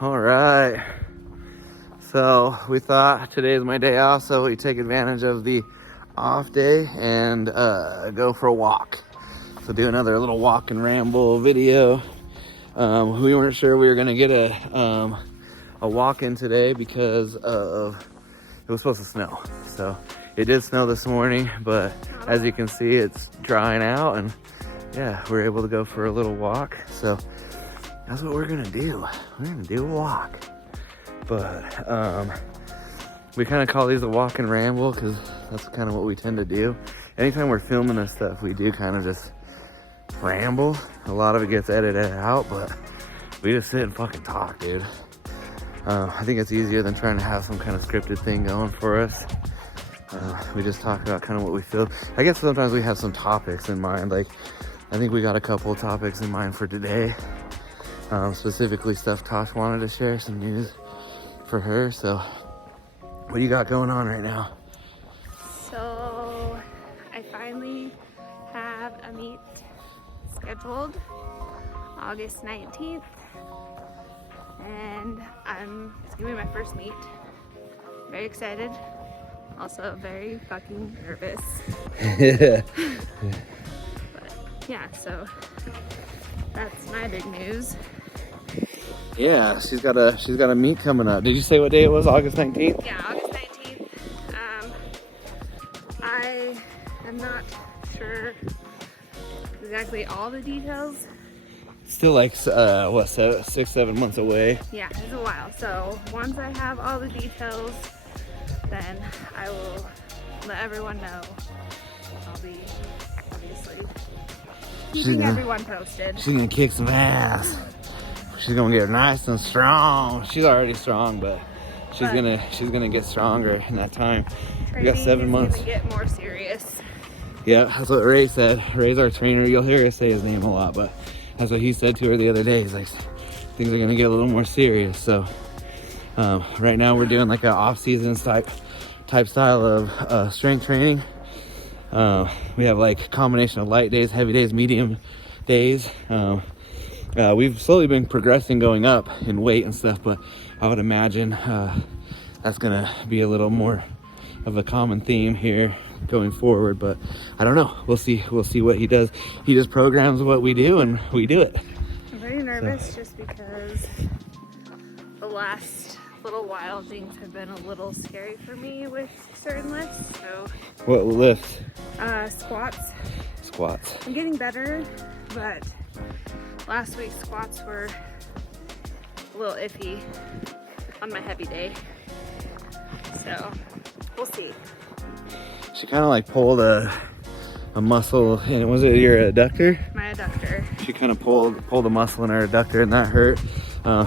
All right. So we thought today is my day off, so we take advantage of the off day and go for a walk. So do another little walk and ramble video. We weren't sure we were gonna get a walk in today because of it was supposed to snow. So it did snow this morning, but as you can see, it's drying out, and yeah, we're able to go for a little walk. So that's what we're gonna do. We're gonna do a walk. But we kind of call these a walk and ramble because that's kind of what we tend to do. Anytime we're filming this stuff, we do kind of just ramble. A lot of it gets edited out, but we just sit and fucking talk, dude. I think it's easier than trying to have some kind of scripted thing going for us. We just talk about kind of what we feel. I guess sometimes we have some topics in mind. Like, I think we got a couple of topics in mind for today. Specifically stuff Tosh wanted to share, some news for her. So what do you got going on right now? So I finally have a meet scheduled August 19th, and it's gonna be my first meet. Very excited, also very fucking nervous. Yeah. But yeah, so that's my big news. Yeah, she's got a meet coming up. Did you say what day it was? August 19th? Yeah, August 19th. I am not sure exactly all the details. Still like 6-7 months away. Yeah, it's a while. So once I have all the details, then I will let everyone know. I'll be obviously keeping everyone posted. She's gonna kick some ass. She's gonna get nice and strong. She's already strong, but she's gonna get stronger in that time. We got 7 months. Gonna get more serious. Yeah, that's what Ray said. Ray's our trainer. You'll hear us say his name a lot, but that's what he said to her the other day. He's like, things are gonna get a little more serious. So right now we're doing like an off-season type style of strength training. We have like a combination of light days, heavy days, medium days. We've slowly been progressing, going up in weight and stuff, but I would imagine that's gonna be a little more of a common theme here going forward. But I don't know. We'll see what he does. He just programs what we do, and we do it. I'm very nervous just because the last little while things have been a little scary for me with certain lifts. So What lifts? Squats. I'm getting better, but last week's squats were a little iffy on my heavy day. So we'll see. She kind of like pulled a muscle, and was it your adductor? My adductor. She kind of pulled a muscle in her adductor, and that hurt.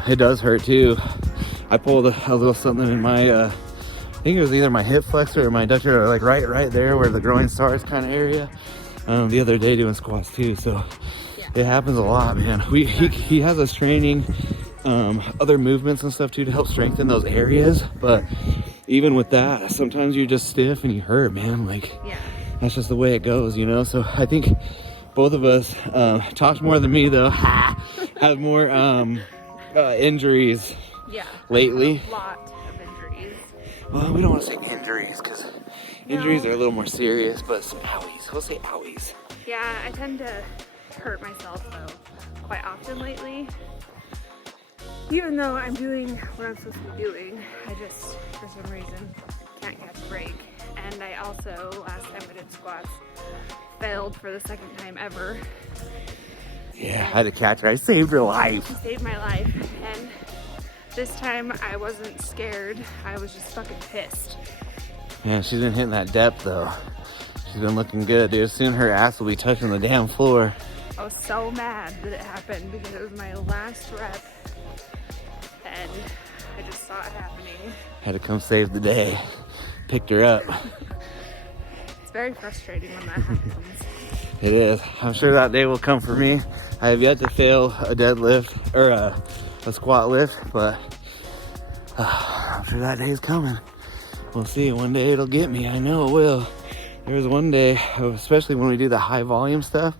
It does hurt too. I pulled a little something in my, I think it was either my hip flexor or my adductor, or like right there where the groin starts kind of area. The other day doing squats too. So yeah, it happens a lot, man. He has us training other movements and stuff too to help strengthen those areas. But even with that, sometimes you're just stiff and you hurt, man. Like, yeah, that's just the way it goes, you know? So I think both of us, Tosh more than me though, have more injuries lately. A lot of injuries. Well, we don't want to say injuries because injuries are a little more serious, but some owies. We'll say owies. Yeah, I tend to hurt myself though quite often lately. Even though I'm doing what I'm supposed to be doing, I just, for some reason, can't catch a break. And I also, last time I did squats, failed for the second time ever. Yeah, I had to catch her. I saved her life. She saved my life. And this time I wasn't scared. I was just fucking pissed. Yeah, she's been hitting that depth though. She's been looking good, dude. Soon her ass will be touching the damn floor. I was so mad that it happened because it was my last rep. And I just saw it happening. Had to come save the day. Picked her up. It's very frustrating when that happens. It is. I'm sure that day will come for me. I have yet to fail a deadlift or a squat lift, but I'm sure that day is coming. We'll see. One day it'll get me. I know it will. There was one day, especially when we do the high volume stuff.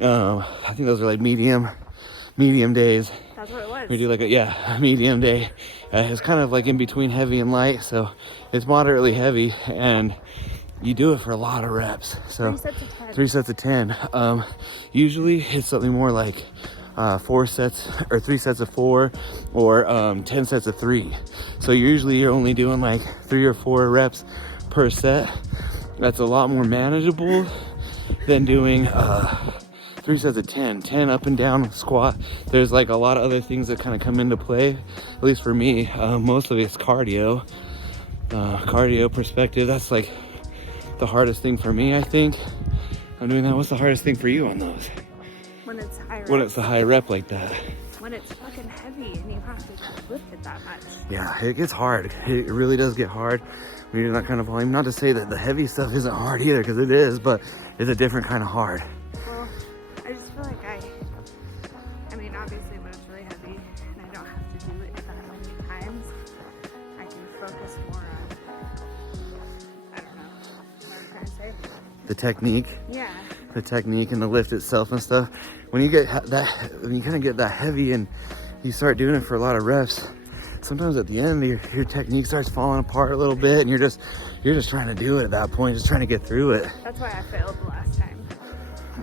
I think those are like medium days. That's That's what it was. We do like a medium day. It's kind of like in between heavy and light, so it's moderately heavy, and you do it for a lot of reps. So 3 sets of 10. 3 sets of 10. Usually it's something more like 4 sets or 3 sets of 4 or 10 sets of 3. So usually you're only doing like 3 or 4 reps per set. That's a lot more manageable than doing 3 sets of 10 up and down squat. There's like a lot of other things that kind of come into play, at least for me. Mostly it's cardio perspective. That's like the hardest thing for me, I think. I'm doing that. What's the hardest thing for you on those? When it's high rep. When it's a high rep like that. When it's fucking heavy and you have to lift it that much. Yeah, it gets hard. It really does get hard when you're doing that kind of volume. Not to say that the heavy stuff isn't hard either, because it is, but it's a different kind of hard. Well, I just feel like I mean, obviously when it's really heavy and I don't have to do it that many times, I can focus more on, I don't know, what I'm trying to say. The technique. Yeah. The technique and the lift itself and stuff. When you get when you kind of get that heavy and you start doing it for a lot of reps, sometimes at the end your technique starts falling apart a little bit, and you're just trying to do it at that point, just trying to get through it. That's why I failed the last time.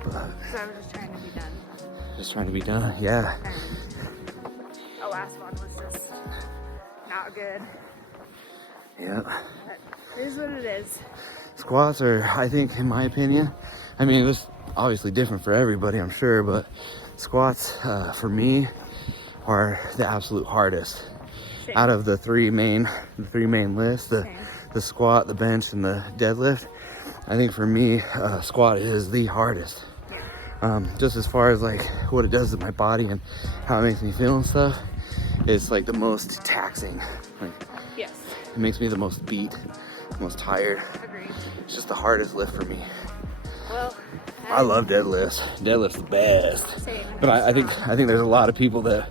But So I was just trying to be done. just trying to be done. Yeah. And the last one was just not good. Yeah. But it is what it is. Squats are, I think, in my opinion, I mean, it's obviously different for everybody, I'm sure, but squats for me are the absolute hardest. Same. Out of the three main lists, the squat, the bench, and the deadlift. I think for me, squat is the hardest. Just as far as like what it does to my body and how it makes me feel and stuff, it's like the most taxing. Like, Yes. it makes me the most beat, the most tired. Agreed. It's just the hardest lift for me. Well, I love deadlifts. Deadlift's the best. Same. But I think there's a lot of people that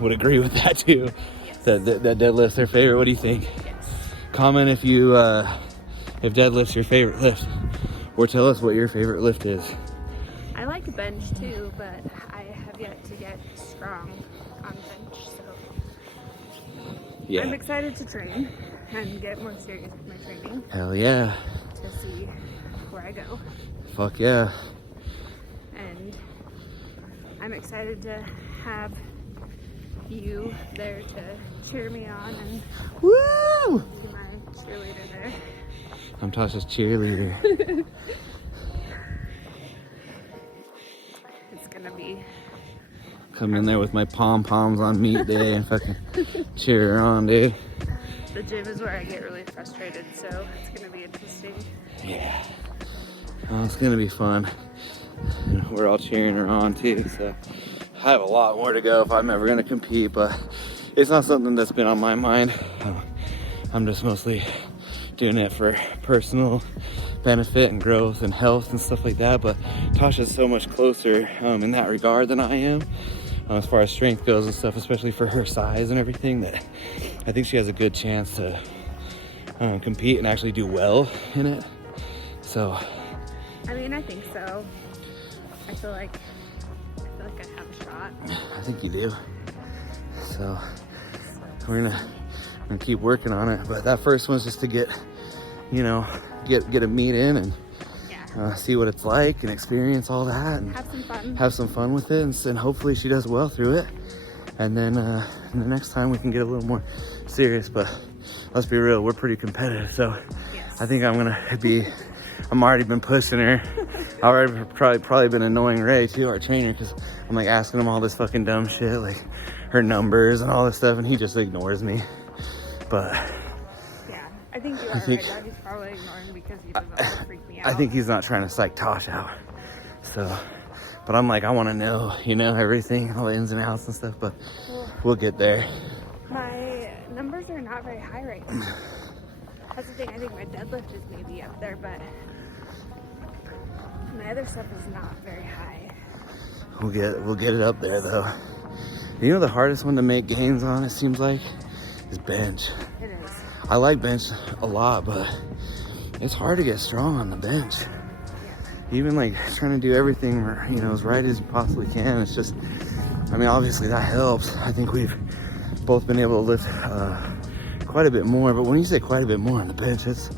would agree with that too. Yes. That deadlift's their favorite. What do you think? Yes. Comment if deadlift's your favorite lift, or tell us what your favorite lift is. I like bench too, but I have yet to get strong on bench, so Yeah. I'm excited to train and get more serious with my training Hell yeah. to see where I go. Fuck yeah. And I'm excited to have you there to cheer me on and Woo! be my cheerleader there. I'm Tasha's cheerleader. It's gonna be Come in there with my pom-poms on meat day and fucking cheer her on, dude. the gym is where I get really frustrated, so it's gonna be interesting. Yeah. Oh, it's gonna be fun. And we're all cheering her on too, so I have a lot more to go if I'm ever gonna compete, but it's not something that's been on my mind. I'm just mostly doing it for personal benefit and growth and health and stuff like that. But Tasha's so much closer in that regard than I am, as far as strength goes and stuff, especially for her size and everything, that I think she has a good chance to compete and actually do well in it. So I mean, I think so. I feel like I have a shot. I think you do. So we're gonna keep working on it. But that first one's just to get a meet in and Yeah. see what it's like and experience all that and Have some fun. have some fun with it, and hopefully she does well through it. And then the next time we can get a little more serious. But let's be real, we're pretty competitive. So Yes. I think I'm already been pushing her. I've already probably been annoying Ray too, our trainer, because I'm like asking him all this fucking dumb shit, like her numbers and all this stuff, and he just ignores me. But Yeah. I think you are think- right. That he's probably ignoring because he doesn't want to freak me out. I think he's not trying to psych Tosh out. So, but I'm like, I want to know, everything, all the ins and outs and stuff, but we'll get there. My numbers are not very high right now. That's the thing. I think my deadlift is maybe up there, but my other stuff is not very high. We'll get it up there though. The hardest one to make gains on, it seems like, is bench. It is. I like bench a lot, but it's hard to get strong on the bench. Even like trying to do everything, as right as you possibly can. It's just, I mean, obviously that helps. I think we've both been able to lift quite a bit more, but when you say quite a bit more on the bench, it's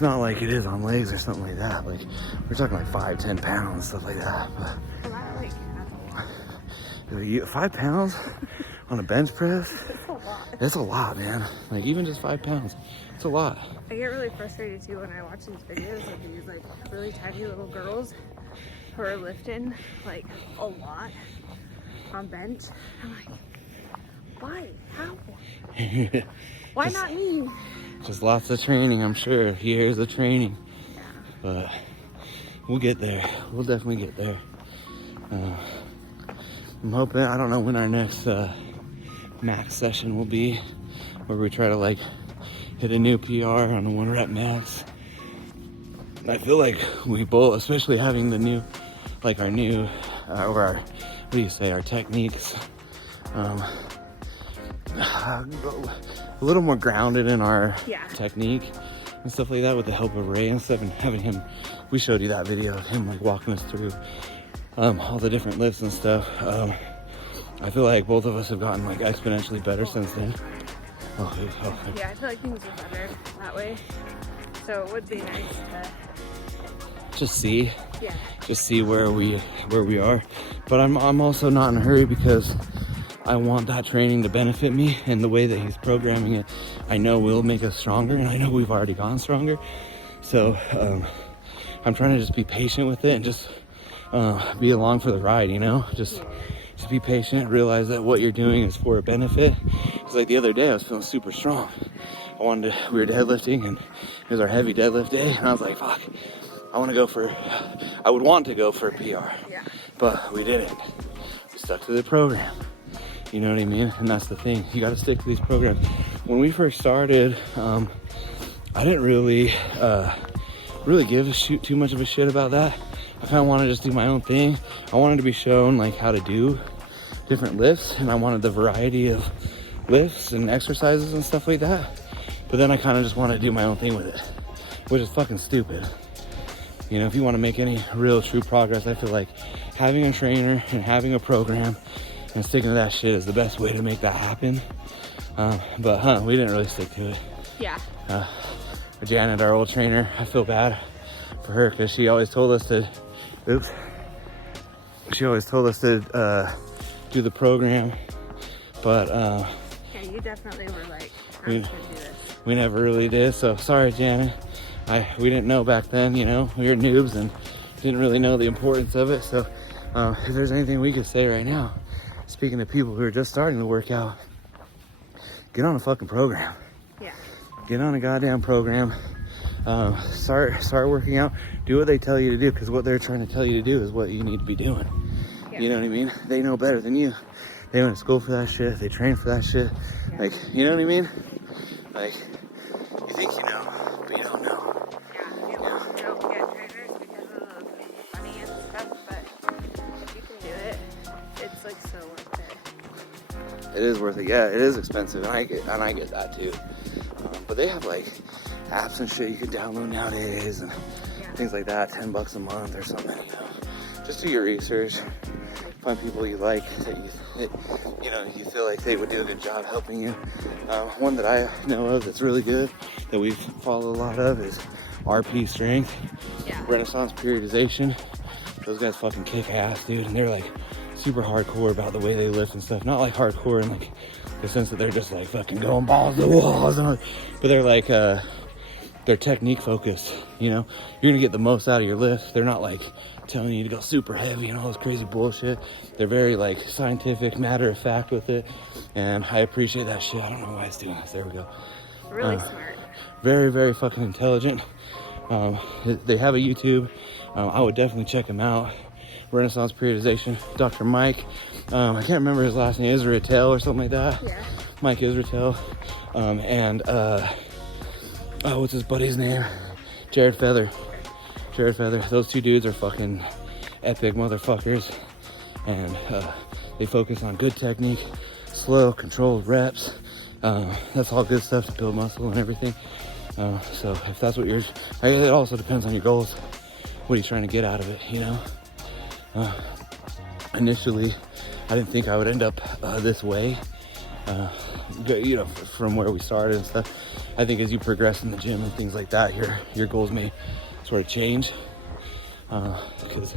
not like it is on legs or something like that. Like, we're talking like 5-10 pounds, stuff like that. But A lot, like, 5 pounds on a bench press, that's a lot. it's a lot, man. Like, even just 5 pounds, it's a lot. I get really frustrated too when I watch these videos of these like really tiny little girls who are lifting like a lot on bench. I'm like, why? How? Why not me? Just lots of training, I'm sure. Years of training. Yeah. But we'll get there. We'll definitely get there. I'm hoping, I don't know when our next max session will be, where we try to like hit a new PR on the 1 rep max. I feel like we both, especially having the new, like our new, or our, what do you say, our techniques, a little more grounded in our technique and stuff like that, with the help of Ray and stuff, and having him, we showed you that video of him like walking us through all the different lifts and stuff. I feel like both of us have gotten like exponentially better since then. Yeah, I feel like things are better that way. So it would be nice to just see yeah. where we are. But I'm also not in a hurry, because I want that training to benefit me, and the way that he's programming it, I know will make us stronger, and I know we've already gone stronger. So I'm trying to just be patient with it and just be along for the ride, you know? Just be patient, realize that what you're doing is for a benefit. Because like the other day I was feeling super strong. We were deadlifting, and it was our heavy deadlift day, and I was like, fuck, I would want to go for a PR. Yeah. But we didn't. We stuck to the program. You know what I mean? And that's the thing. You got to stick to these programs. When we first started, I didn't really give too much of a shit about that. I kind of wanted to just do my own thing. I wanted to be shown like how to do different lifts, and I wanted the variety of lifts and exercises and stuff like that. But then I kind of just wanted to do my own thing with it, which is fucking stupid. You know, if you want to make any real true progress, I feel like having a trainer and having a program and sticking to that shit is the best way to make that happen. But we didn't really stick to it. Yeah. Janet, our old trainer, I feel bad for her, because she always told us to do the program, but yeah, you definitely were like, I'm just gonna do this. we never really did. So sorry, Janet. We didn't know back then, you know, we were noobs and didn't really know the importance of it. So if there's anything we could say right now, speaking to people who are just starting to work out, get on a fucking program. Yeah. Get on a goddamn program. Start working out. Do what they tell you to do, because what they're trying to tell you to do is what you need to be doing. Yeah. You know what I mean? They know better than you. They went to school for that shit. They train for that shit. Yeah. Like, you know what I mean? Like, you think you know, but you don't know. Yeah, you don't get trainers because of the money and stuff, but if you can do it, it's like so worth it. It is worth it. Yeah, it is expensive, and I get that too. But they have like apps and shit you can download nowadays, and things like that. $10 a month or something. You know, just do your research. Find people you like that you feel like they would do a good job helping you. One that I know of that's really good that we follow a lot of is RP Strength, Renaissance Periodization. Those guys fucking kick ass, dude, and they're like super hardcore about the way they lift and stuff. Not like hardcore in like the sense that they're just like fucking going balls to the walls, but they're like they're technique focused. You know, you're gonna get the most out of your lift. They're not like telling you to go super heavy and all this crazy bullshit. They're very like scientific, matter of fact with it, and I appreciate that shit. I don't know why it's doing this. There we go. Really smart. Very, very fucking intelligent. They have a YouTube. I would definitely check them out. Renaissance Periodization. Dr. Mike. I can't remember his last name. Israel or something like that. Yeah. Mike Israel. What's his buddy's name? Jared Feather. Those two dudes are fucking epic motherfuckers, and they focus on good technique, slow, controlled reps. That's all good stuff to build muscle and everything. So if that's what it also depends on your goals. What are you trying to get out of it, you know? Initially, I didn't think I would end up this way, you know, from where we started and stuff. I think as you progress in the gym and things like that, your goals may sort of change, because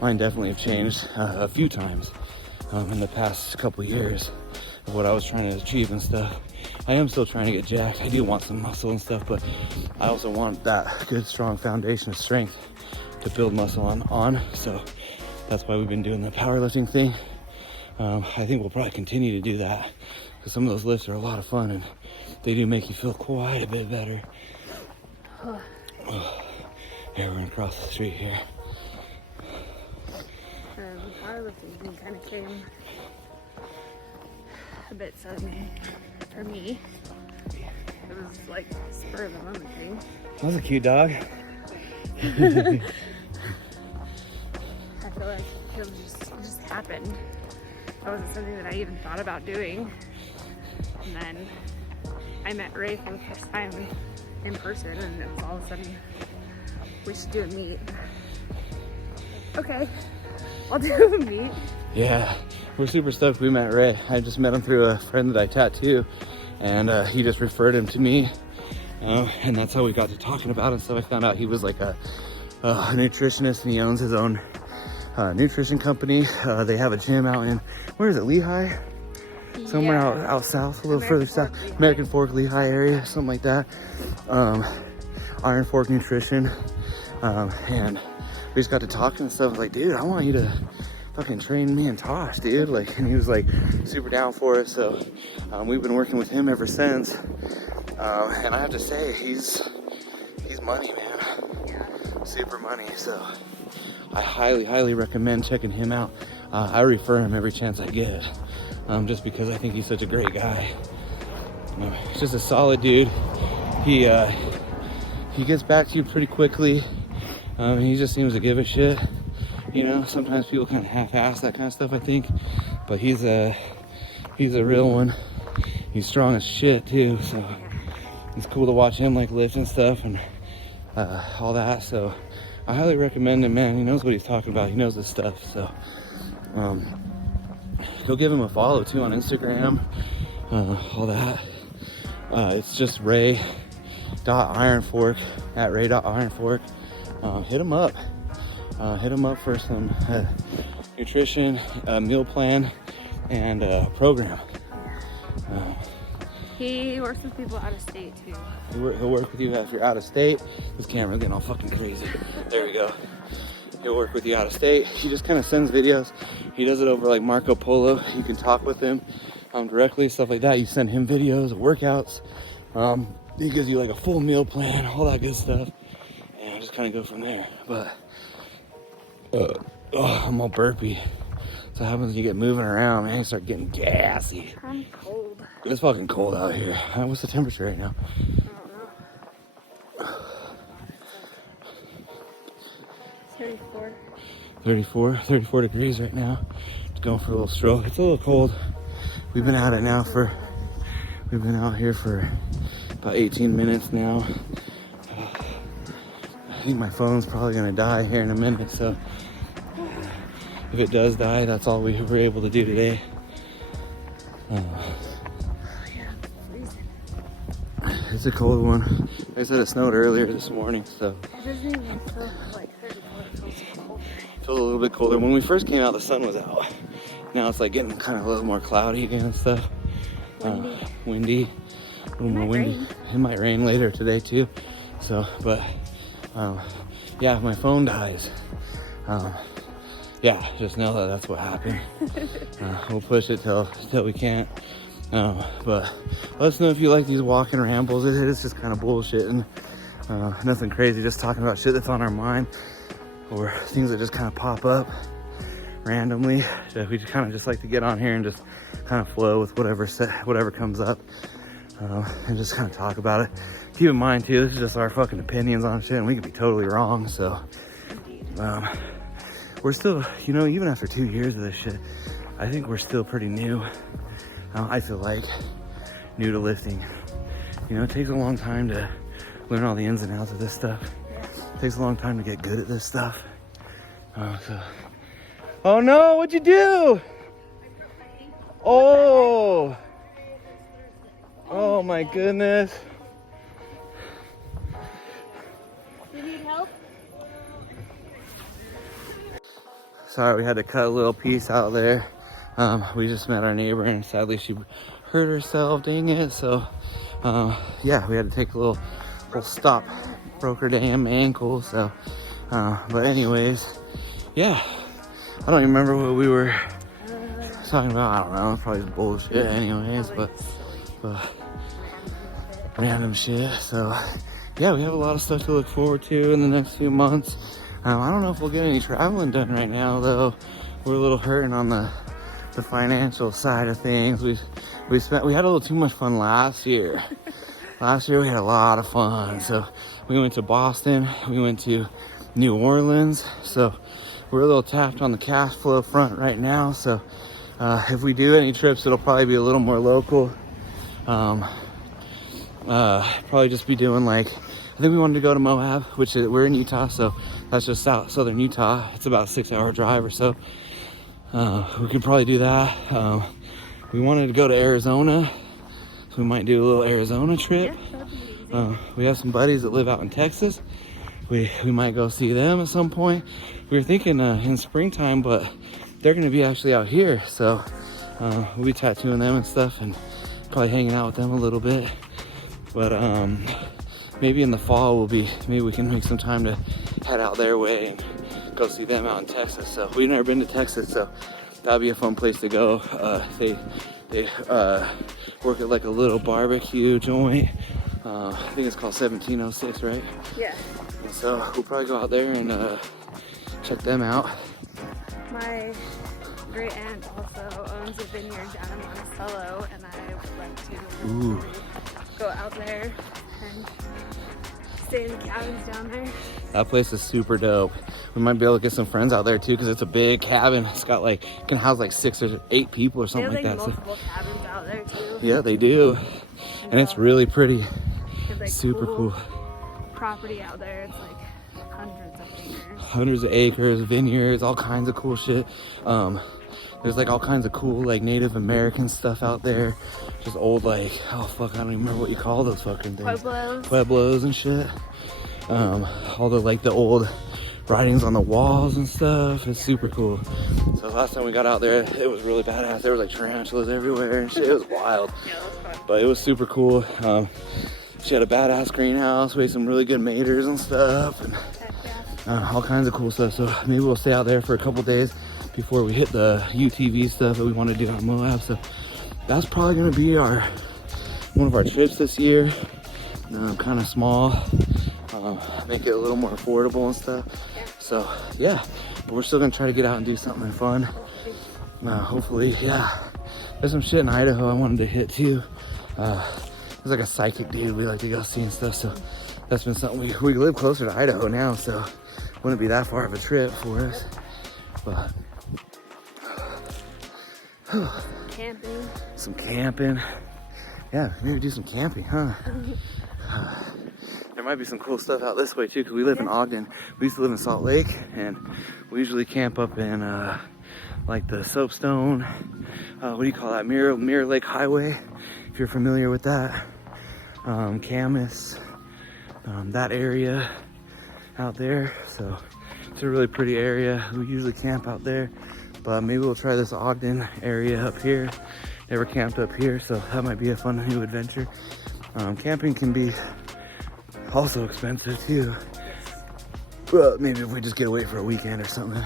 mine definitely have changed a few times in the past couple years of what I was trying to achieve and stuff. I am still trying to get jacked. I do want some muscle and stuff, but I also want that good, strong foundation of strength to build muscle on. So that's why we've been doing the powerlifting thing. I think we'll probably continue to do that because some of those lifts are a lot of fun and they do make you feel quite a bit better. Here, we're gonna cross the street here. Powerlifting thing kind of came a bit suddenly for me. It was like spur of the moment thing. That was a cute dog. I feel like it just happened. That wasn't something that I even thought about doing. And then I met Ray for the first time in person, and it was all of a sudden, we should do a meet. Okay, I'll do a meet. Yeah, we're super stoked we met Ray. I just met him through a friend that I tattoo, and he just referred him to me, and that's how we got to talking about it. So I found out he was like a nutritionist, and he owns his own nutrition company. They have a gym out in, where is it, Lehigh? Somewhere out south, a little further south. American Fork, Lehigh area, something like that. Iron Fork Nutrition. And we just got to talking and stuff. Like, dude, I want you to fucking train me and Tosh, dude. Like, and he was like super down for it. So we've been working with him ever since. And I have to say, he's money, man. Super money. So I highly recommend checking him out. I refer him every chance I get, just because I think he's such a great guy. He's just a solid dude. He gets back to you pretty quickly. He just seems to give a shit. You know, sometimes people kind of half-ass that kind of stuff, I think. But he's a real one. He's strong as shit too. So it's cool to watch him like lift and stuff and all that. So I highly recommend him, man. He knows what he's talking about. He knows this stuff. So go give him a follow too on Instagram. All that. It's just Ray.ironfork at Ray.ironfork. Hit him up. Hit him up for some nutrition, meal plan, and program. He works with people out of state too. He'll work with you if you're out of state. This camera's getting all fucking crazy. There we go. He'll work with you out of state. He just kind of sends videos. He does it over like Marco Polo. You can talk with him directly, stuff like that. You send him videos of workouts. He gives you like a full meal plan, all that good stuff. And just kind of go from there. But I'm all burpy. So what happens when you get moving around, man? You start getting gassy. I'm cold. It's fucking cold out here. What's the temperature right now? I don't know. 34. 34 degrees right now. Just going for a little stroll. It's a little cold. We've been out here for about 18 minutes now. I think my phone's probably gonna die here in a minute, so if it does die, that's all we were able to do today. It's a cold one. They said it snowed earlier this morning, so It doesn't even feel like 34. It feels cold. feels a little bit colder. When we first came out, the sun was out. Now it's like getting kind of a little more cloudy again and stuff. Windy. A little more windy. Rain. It might rain later today too. So, but yeah, if my phone dies, yeah, just know that that's what happened. We'll push it till we can't. But let us know if you like these walking rambles. It's just kind of bullshit and nothing crazy. Just talking about shit that's on our mind or things that just kind of pop up randomly. So we just kind of just like to get on here and just kind of flow with whatever comes up, and just kind of talk about it. Keep in mind too, this is just our fucking opinions on shit, and we could be totally wrong. So we're still, you know, even after 2 years of this shit, I think we're still pretty new. I feel like new to lifting. You know, it takes a long time to learn all the ins and outs of this stuff. It takes a long time to get good at this stuff. Oh no, what'd you do? I Oh! Oh my goodness. You need help? Sorry, we had to cut a little piece out there. We just met our neighbor and sadly she hurt herself, dang it. So, yeah, we had to take a little stop. Broke her damn ankle, so, but anyways, yeah. I don't even remember what we were talking about. I don't know, probably bullshit anyways, but random shit. So, yeah, we have a lot of stuff to look forward to in the next few months. I don't know if we'll get any traveling done right now, though. We're a little hurting on the financial side of things. We had a little too much fun last year. Last year we had a lot of fun. So we went to Boston, we went to New Orleans. So we're a little tapped on the cash flow front right now. So if we do any trips, it'll probably be a little more local. Probably just be doing like, I think we wanted to go to Moab, which we're in Utah, so that's just southern Utah. It's about a 6-hour drive or so. We could probably do that. We wanted to go to Arizona, so we might do a little Arizona trip. Yeah, that'd be easy. We have some buddies that live out in Texas. We might go see them at some point. We were thinking in springtime, but they're gonna be actually out here, so we'll be tattooing them and stuff and probably hanging out with them a little bit. But maybe in the fall maybe we can make some time to head out their way and go see them out in Texas. So we've never been to Texas, so that'll be a fun place to go. They work at like a little barbecue joint. I think it's called 1706, right? Yeah. And so we'll probably go out there and check them out. My great aunt also owns a vineyard down in Monticello, and I would like to Ooh. go out there and stay in the cabins down there. That place is super dope. We might be able to get some friends out there too, because it's a big cabin. It's got like, can house like 6 or 8 people or They something have like that. multiple cabins out there too. Yeah, they do. And it's really pretty. They have, like, Super cool. property out there. It's like hundreds of acres. Hundreds of acres, vineyards, all kinds of cool shit. There's like all kinds of cool like Native American stuff out there. Just old like, oh fuck, I don't even remember what you call those fucking things. Pueblos and shit. All the like the old writings on the walls and stuff. It's super cool. So last time we got out there, it was really badass. There was like tarantulas everywhere and shit. It was wild. Yeah, that's fun. But it was super cool. She had a badass greenhouse. We had some really good maters and stuff. And Heck yeah. all kinds of cool stuff. So maybe we'll stay out there for a couple days before we hit the UTV stuff that we want to do on Moab. So that's probably going to be one of our trips this year. Kind of small, make it a little more affordable and stuff. Yeah. So yeah, but we're still going to try to get out and do something fun. Hopefully, yeah. There's some shit in Idaho I wanted to hit too. There's like a psychic dude we like to go see and stuff. So that's been something we live closer to Idaho now, so wouldn't be that far of a trip for us. But Camping. some camping. Yeah, maybe do some camping, huh? There might be some cool stuff out this way too, because we live in Ogden. We used to live in Salt Lake, and we usually camp up in like the Soapstone, what do you call that? Mirror Lake Highway, if you're familiar with that. Camas, that area out there. So it's a really pretty area. We usually camp out there, but maybe we'll try this Ogden area up here. Never camped up here, so that might be a fun new adventure. Camping can be also expensive too, but maybe if we just get away for a weekend or something.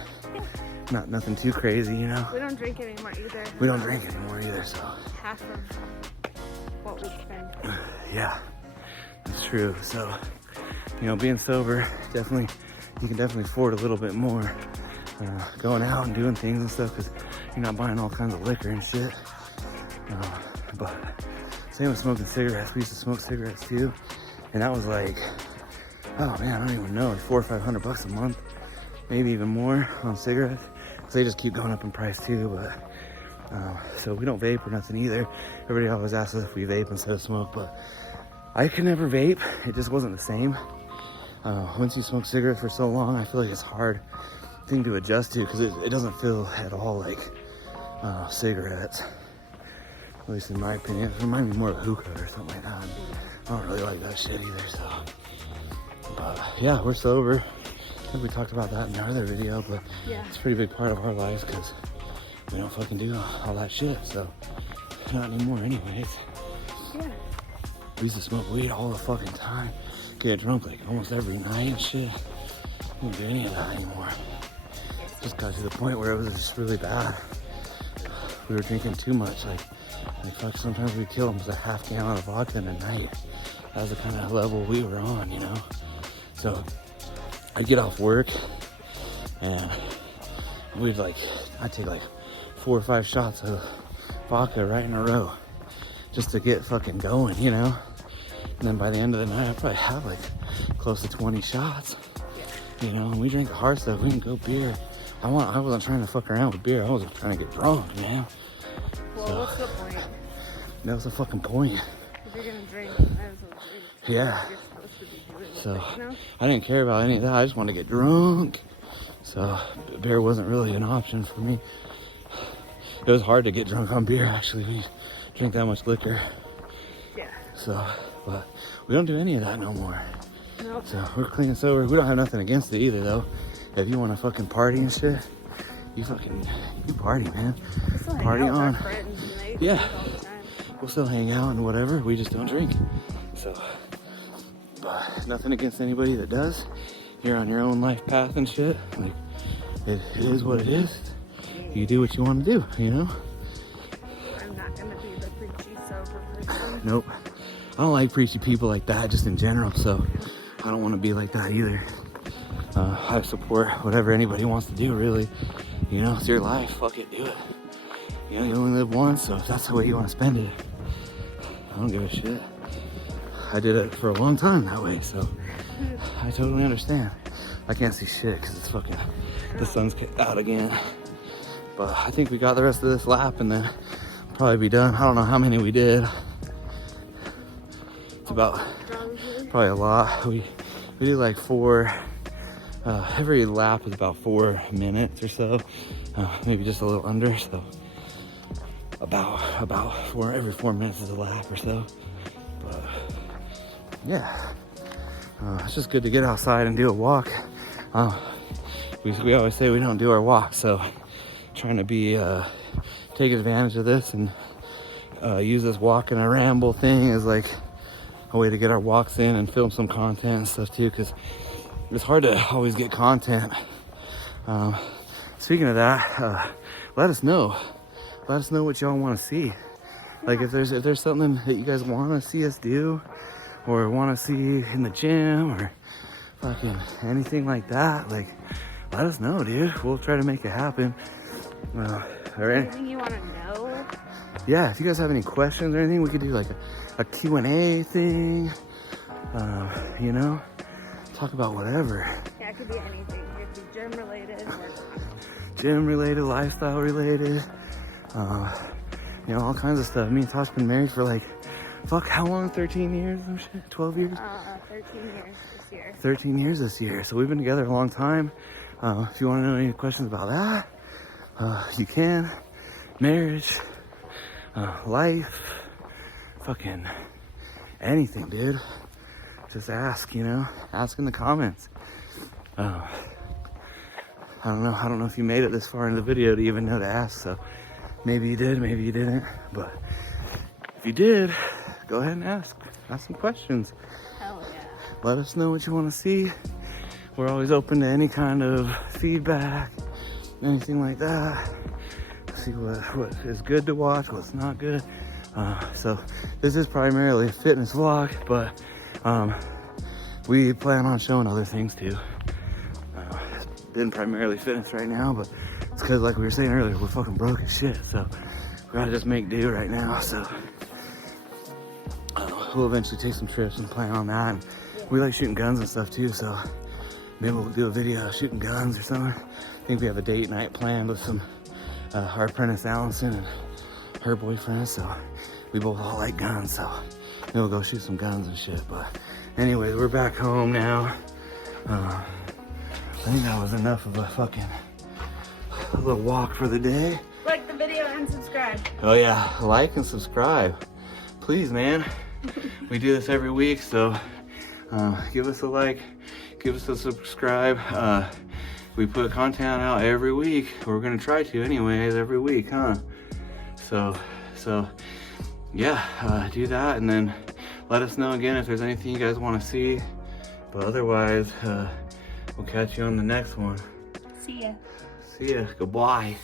Not nothing too crazy, you know. We don't drink anymore either. We don't drink anymore either, so Half of what we spend. yeah, that's true. So, you know, being sober, definitely, you can definitely afford a little bit more going out and doing things and stuff, because you're not buying all kinds of liquor and shit. But same with smoking cigarettes. We used to smoke cigarettes too, and that was like, oh man, I don't even know, like $400 or $500 a month, maybe even more on cigarettes. So they just keep going up in price too. But so we don't vape or nothing either. Everybody always asks us if we vape instead of smoke, but I could never vape. It just wasn't the same. Once you smoke cigarettes for so long, I feel like it's a hard thing to adjust to, because it doesn't feel at all like cigarettes. At least in my opinion. It reminds me more of hookah or something like that. I don't really like that shit either, so. But yeah, we're sober. I think we talked about that in our other video, but Yeah. it's a pretty big part of our lives because we don't fucking do all that shit, so. Not anymore anyways. Yeah. We used to smoke weed all the fucking time. Get drunk like almost every night and shit. We don't do any of that anymore. Just got to the point where it was just really bad. We were drinking too much. Like fuck, sometimes we'd kill almost a half gallon of vodka in a night. That was the kind of level we were on, you know? So I'd get off work and I'd take like 4 or 5 shots of vodka right in a row just to get fucking going, you know? And then by the end of the night, I'd probably have like close to 20 shots. You know, and we drink the hard stuff. We can go beer. I wasn't trying to fuck around with beer. I was trying to get drunk, man. Well, So, what's the point? that was the fucking point. If you're gonna drink, I was drink. Yeah. You're supposed to be doing So, it, you know? I didn't care about any of that. I just wanted to get drunk. So, beer wasn't really an option for me. It was hard to get drunk on beer, actually. We drink that much liquor. Yeah. So, but we don't do any of that no more. Nope. So, we're clean and sober. We don't have nothing against it either, though. If you want to fucking party and shit, you party, man. We still hang Party out with our on. friends and they Yeah. drink all the time. We'll still hang out and whatever. We just don't drink. So, but nothing against anybody that does. You're on your own life path and shit. Like, it is what it is. You do what you want to do, you know? I'm not gonna be the preachy sober person. Nope. I don't like preachy people like that just in general, so I don't want to be like that either. I support whatever anybody wants to do, really. You know, it's your life. Fuck it, do it. You know, you only live once, so if that's the way you want to spend it, I don't give a shit. I did it for a long time that way, so I totally understand. I can't see shit because it's fucking, the sun's out again. But I think we got the rest of this lap and then we'll probably be done. I don't know how many we did. It's about, probably a lot. We do like 4, every lap is about 4 minutes or so. Maybe just a little under, so about 4, every 4 minutes is a lap or so. But yeah, it's just good to get outside and do a walk. We always say we don't do our walk, so trying to be take advantage of this and use this walk and a ramble thing as like a way to get our walks in and film some content and stuff too, because it's hard to always get content. Speaking of that, let us know what y'all want to see. Like if there's something that you guys want to see us do or want to see in the gym or fucking anything like that, like let us know, dude. We'll try to make it happen. Anything you want to know? Yeah, if you guys have any questions or anything, we could do like a Q&A thing. You know, talk about whatever. Yeah, it could be anything. It could be gym related or Gym related, lifestyle related. You know, all kinds of stuff. Me and Tosh been married for like, fuck, how long? 13 years? Some shit? 12 years? 13 years this year. 13 years this year. So we've been together a long time. If you want to know any questions about that, you can. Marriage, life, fucking anything, dude. Just ask, you know? Ask in the comments. I don't know if you made it this far in the video to even know to ask, so maybe you did, maybe you didn't. But if you did, go ahead and ask some questions. Hell yeah. Let us know what you want to see. We're always open to any kind of feedback, anything like that. See what is good to watch, what's not good. So this is primarily a fitness vlog, but we plan on showing other things too. It's been primarily fitness right now, but it's because, like we were saying earlier, we're fucking broke as shit. So we gotta just make do right now. So we'll eventually take some trips and plan on that. And we like shooting guns and stuff too, so maybe we'll do a video of shooting guns or something. I think we have a date night planned with some our apprentice Allison and her boyfriend, so we both all like guns, so maybe we'll go shoot some guns and shit. But anyways, we're back home now. I think that was enough of a fucking little walk for the day. Like the video and subscribe. Oh yeah, like and subscribe. Please, man. We do this every week, so give us a like, give us a subscribe. We put content out every week. We're gonna try to anyways, every week, huh? So yeah, do that, and then let us know again if there's anything you guys want to see. But otherwise, we'll catch you on the next one. See ya. See ya. Goodbye.